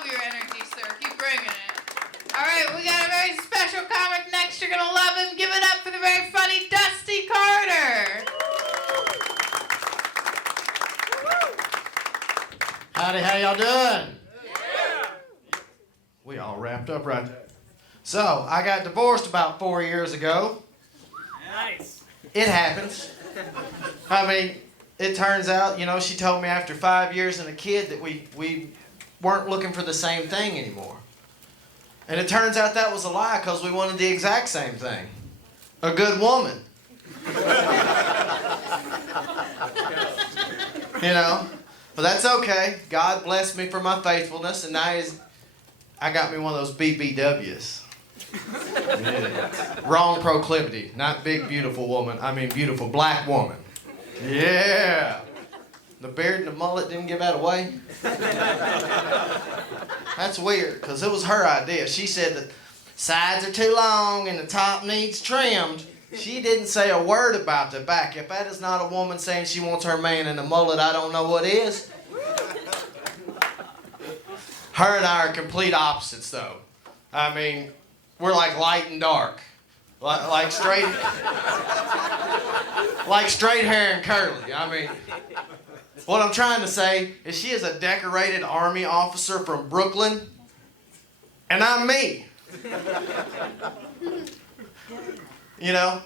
love your energy, sir. Keep bringing it. All right, we got a very special comic next. You're going to love him. Give it up for the very funny Dusty Carter. Howdy, how y'all doing? Yeah. We all wrapped up right there. So, I got divorced about 4 years ago. Nice. It happens. I mean, it turns out, you know, she told me after 5 years and a kid that we weren't looking for the same thing anymore. And it turns out that was a lie because we wanted the exact same thing. A good woman. You know? But that's okay. God blessed me for my faithfulness, and now I got me one of those BBWs. Yeah. Wrong proclivity. Not big, beautiful woman. I mean beautiful black woman. Yeah. The beard and the mullet didn't give that away. That's weird, because it was her idea. She said the sides are too long and the top needs trimmed. She didn't say a word about the back. If that is not a woman saying she wants her man in a mullet, I don't know what is. Her and I are complete opposites, though. I mean, we're like light and dark. Like straight hair and curly. I mean, what I'm trying to say is she is a decorated Army officer from Brooklyn, and I'm me. You know?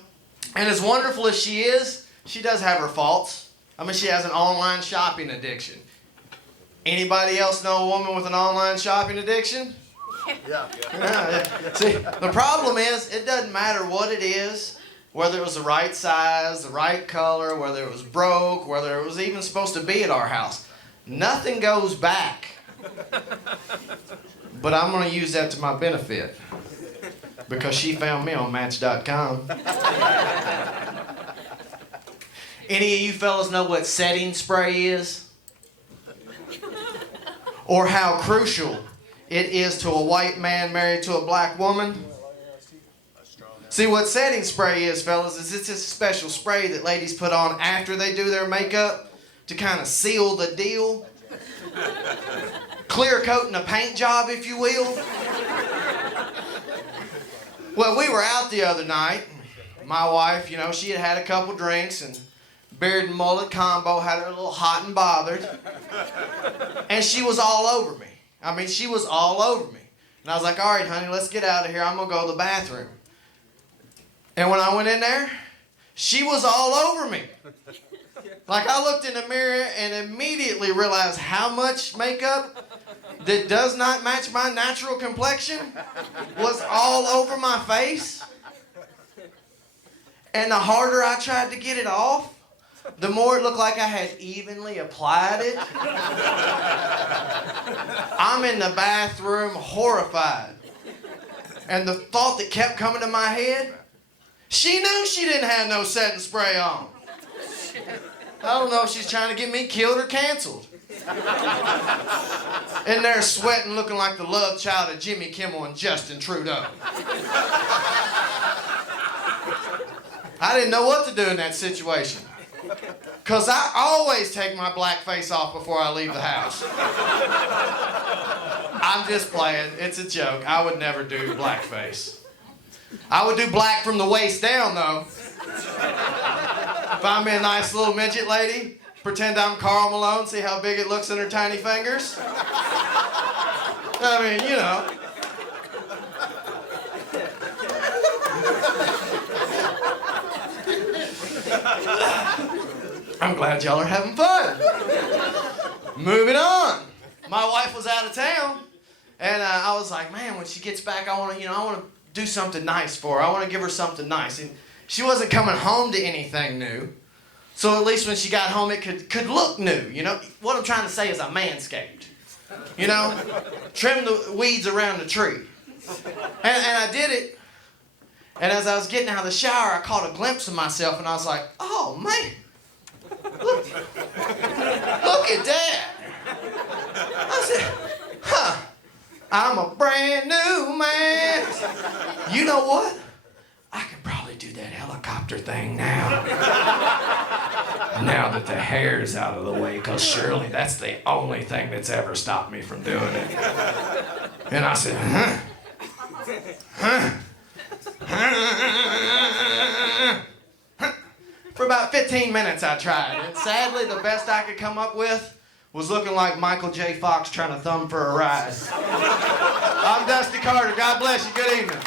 And as wonderful as she is, she does have her faults. I mean, she has an online shopping addiction. Anybody else know a woman with an online shopping addiction? Yeah. See, the problem is, it doesn't matter what it is, whether it was the right size, the right color, whether it was broke, whether it was even supposed to be at our house. Nothing goes back. But I'm going to use that to my benefit. Because she found me on Match.com. Any of you fellas know what setting spray is? Or how crucial it is to a white man married to a black woman? See, what setting spray is, fellas, is it's a special spray that ladies put on after they do their makeup to kind of seal the deal. Clear coating a paint job, if you will. Well, we were out the other night. My wife, you know, she had had a couple drinks, and beard and mullet combo had her a little hot and bothered. And she was all over me. I mean, she was all over me. And I was like, all right, honey, let's get out of here. I'm going to go to the bathroom. And when I went in there, she was all over me. Like, I looked in the mirror and immediately realized how much makeup that does not match my natural complexion was all over my face. And the harder I tried to get it off, the more it looked like I had evenly applied it. I'm in the bathroom horrified. And the thought that kept coming to my head, she knew she didn't have no setting spray on. I don't know if she's trying to get me killed or canceled. In there sweating, looking like the love child of Jimmy Kimmel and Justin Trudeau. I didn't know what to do in that situation. Because I always take my black face off before I leave the house. I'm just playing. It's a joke. I would never do blackface. I would do black from the waist down, though. Find me a nice little midget lady, pretend I'm Karl Malone, see how big it looks in her tiny fingers. I mean, you know. I'm glad y'all are having fun. Moving on. My wife was out of town, and I was like, man, when she gets back, I want to do something nice for her. I want to give her something nice. And she wasn't coming home to anything new. So at least when she got home, it could look new. You know, what I'm trying to say is I manscaped. You know, trim the weeds around the tree. And I did it. And as I was getting out of the shower, I caught a glimpse of myself, and I was like, oh, man. Look at that. I said, huh, I'm a brand new man. You know what? I could probably do that helicopter thing now. now that the hair's out of the way, because surely that's the only thing that's ever stopped me from doing it. And I said, For about 15 minutes I tried, and sadly the best I could come up with was looking like Michael J. Fox trying to thumb for a ride. I'm Dusty Carter. God bless you. Good evening.